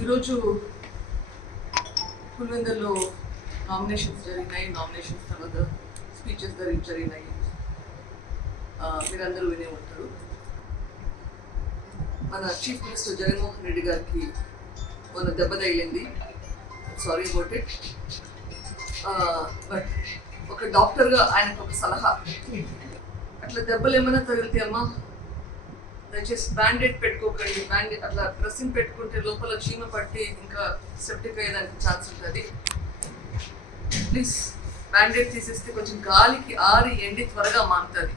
ఈరోజు పులివెందుల్లో నామినేషన్స్ జరిగినాయి. నామినేషన్స్ తర్వాత స్పీచెస్ జరిగి జరిగినాయి. మీరందరూ వినే ఉంటారు. మన చీఫ్ మినిస్టర్ జగన్మోహన్ రెడ్డి గారికి మొన్న దెబ్బ తగిలింది. సారీ అబౌట్ ఇట్ బట్ ఒక డాక్టర్గా ఆయనకు ఒక సలహా. అట్లా దెబ్బలు ఏమైనా తగిలితే అమ్మా దయచేసి బ్యాండేడ్ పెట్టుకోకండి. బ్యాండేడ్ అట్లా డ్రెస్సింగ్ పెట్టుకుంటే లోపల చీమ పట్టి ఇంకా సెప్టిక్ అయ్యేదానికి ఛాన్స్ ఉంటుంది. ప్లీజ్ బ్యాండేడ్ తీసేస్తే కొంచెం గాలికి ఆరి ఎండి త్వరగా మానుతుంది.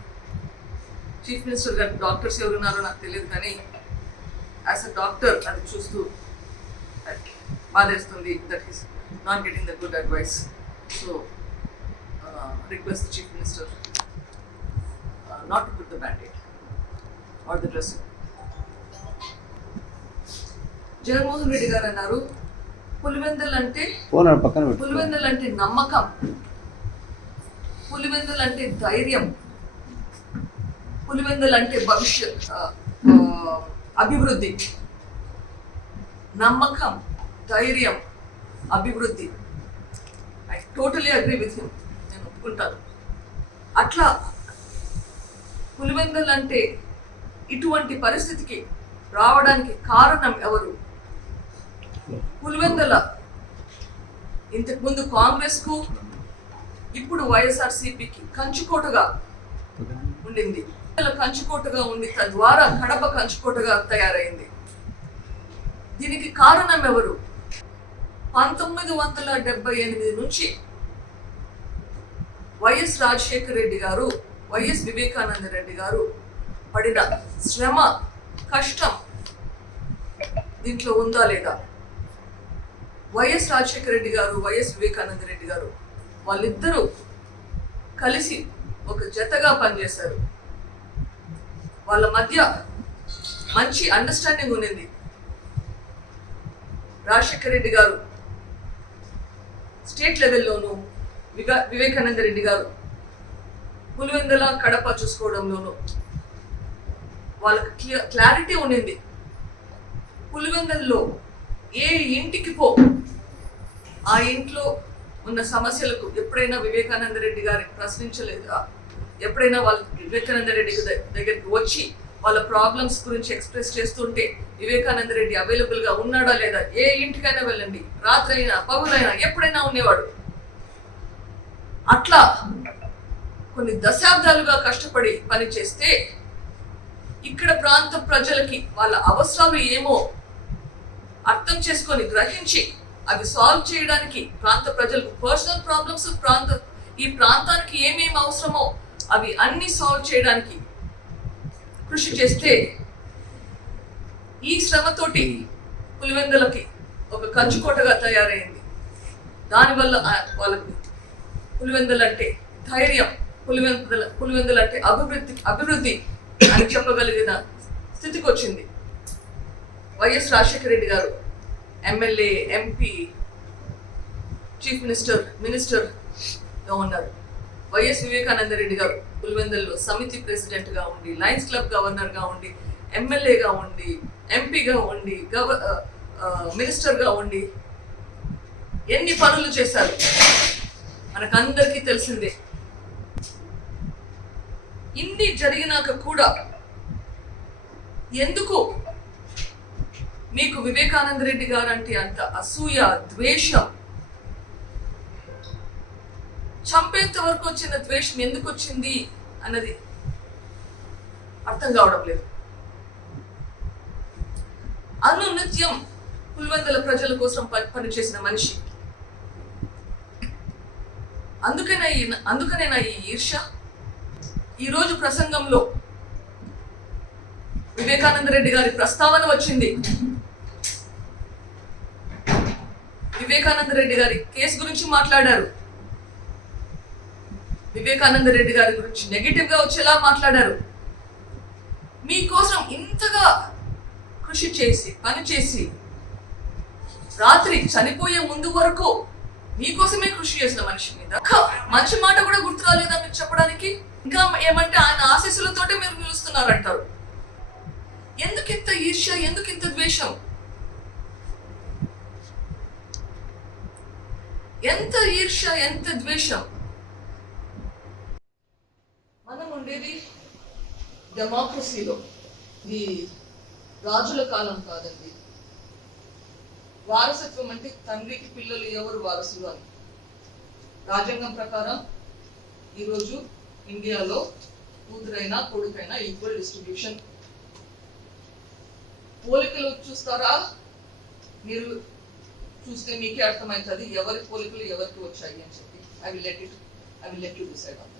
చీఫ్ మినిస్టర్ గారు డాక్టర్స్ ఎవరున్నారో నాకు తెలియదు కానీ యాజ్ అ డాక్టర్ అది చూస్తూ బాధేస్తుంది that is not getting the good advice. So request chief minister not to put the bandaid or the dressing Jaganmohan Reddy గారు అన్నారు పులివెందల్ అంటే పులివెందులు అంటే నమ్మకం పులివెందులు అంటే ధైర్యం పులివెందులు అంటే భవిష్యత్ అభివృద్ధి. నమ్మకం ధైర్యం అభివృద్ధి. I totally agree with him నేను ఒప్పుకుంటాను. అట్లా పులివెందులు అంటే ఇటువంటి పరిస్థితికి రావడానికి కారణం ఎవరు? పులివెందుల ఇంతకుముందు కాంగ్రెస్కు ఇప్పుడు వైఎస్ఆర్సీపీకి కంచుకోటగా ఉండింది. కంచుకోటగా ఉండి తద్వారా కడప కంచుకోటగా తయారైంది. దీనికి కారణం ఎవరు? పంతొమ్మిది వందల డెబ్బై ఎనిమిది నుంచి వైఎస్ రాజశేఖర రెడ్డి గారు వైఎస్ వివేకానంద రెడ్డి గారు పడిన శ్రమ కష్టం దీంట్లో ఉందా లేదా? వైఎస్ రాజశేఖర రెడ్డి గారు వైఎస్ వివేకానంద రెడ్డి గారు వాళ్ళిద్దరూ కలిసి ఒక జతగా పనిచేశారు. వాళ్ళ మధ్య మంచి అండర్స్టాండింగ్ ఉన్నింది రాజశేఖర రెడ్డి గారు స్టేట్ లెవెల్లోనూ వివే వివేకానంద రెడ్డి గారు పులివెందల కడప చూసుకోవడంలోనూ వాళ్ళకి క్లియర్ క్లారిటీ ఉండింది. పులివెందల్లో ఏ ఇంటికి పో. ఆ ఇంట్లో ఉన్న సమస్యలకు ఎప్పుడైనా వివేకానంద రెడ్డి గారిని ప్రశ్నించలేదా? ఎప్పుడైనా వాళ్ళ వివేకానంద రెడ్డి దగ్గరికి వచ్చి వాళ్ళ ప్రాబ్లమ్స్ గురించి ఎక్స్ప్రెస్ చేస్తుంటే వివేకానంద రెడ్డి అవైలబుల్గా ఉన్నాడా లేదా? ఏ ఇంటికైనా వెళ్ళండి. రాత్రి అయినా పగులైనా ఎప్పుడైనా ఉండేవాడు. అట్లా కొన్ని దశాబ్దాలుగా కష్టపడి పని చేస్తే ఇక్కడ ప్రాంత ప్రజలకి వాళ్ళ అవసరాలు ఏమో అర్థం చేసుకొని గ్రహించి అవి సాల్వ్ చేయడానికి ప్రాంత ప్రజలకు పర్సనల్ ప్రాబ్లమ్స్ ప్రాంత ఈ ప్రాంతానికి ఏమేమి అవసరమో అవి అన్ని సాల్వ్ చేయడానికి కృషి చేస్తే ఈ శ్రమతోటి పులివెందులకి ఒక కంచుకోటగా తయారైంది. దానివల్ల వాళ్ళకి పులివెందులంటే ధైర్యం పులివెందుల పులివెందులంటే అభివృద్ధి అభివృద్ధి అని చెప్పగలిగిన స్థితికి వచ్చింది వైఎస్ రాజశేఖర రెడ్డి గారు ఎమ్మెల్యే ఎంపీ చీఫ్ మినిస్టర్ మినిస్టర్గా ఉన్నారు. వైఎస్ వివేకానంద రెడ్డి గారు పులివెందుల్లో సమితి ప్రెసిడెంట్గా ఉండి లయన్స్ క్లబ్ గవర్నర్గా ఉండి ఎమ్మెల్యేగా ఉండి ఎంపీగా ఉండి గవ మినిస్టర్గా ఉండి ఎన్ని పనులు చేశారు? మనకందరికీ తెలిసిందే ఇన్ని జరిగినాక కూడా ఎందుకు మీకు వివేకానంద రెడ్డి గారు అంటే అంత అసూయ ద్వేషం? చంపేంత వరకు వచ్చిన ద్వేషం ఎందుకు వచ్చింది అన్నది అర్థం కావడం లేదు. అను నిత్యం పులివెందుల ప్రజల కోసం పనిచేసిన మనిషి. అందుకనే అందుకనేనా అందుకనే నా ఈ ఈర్ష ఈరోజు ప్రసంగంలో వివేకానంద రెడ్డి గారి ప్రస్తావన వచ్చింది. వివేకానంద రెడ్డి గారి కేసు గురించి మాట్లాడారు. వివేకానంద రెడ్డి గారి గురించి నెగిటివ్గా వచ్చేలా మాట్లాడారు. మీకోసం ఇంతగా కృషి చేసి పని చేసి రాత్రి చనిపోయే ముందు వరకు మీకోసమే కృషి చేసిన మనిషి మీద. మనిషి మాట కూడా గుర్తు రాలేదా మీరు చెప్పడానికి ఇంకా ఏమంటే ఆయన ఆశీస్సులతోటే మీరు పిలుస్తున్నారంటారు ఎందుకు ఇంత ఈర్ష్య ఎందుకు ఇంత ద్వేషం? ఎంత ఈర్ష్య ఎంత ద్వేషం? మనం ఉండేది డెమోక్రసీలో ఈ రాజుల కాలం కాదండి. వారసత్వం అంటే తండ్రికి పిల్లలు ఎవరు వారసులు అని. రాజ్యాంగం ప్రకారం ఈరోజు ఇండియాలో కూతురైనా కొడుకైనా ఈక్వల్ డిస్ట్రిబ్యూషన్ పోలికలు చూస్తారా? మీరు చూస్తే మీకే అర్థమవుతుంది ఎవరి పోలికలు ఎవరికి వచ్చాయి అని చెప్పి. I will let it I will let you decide on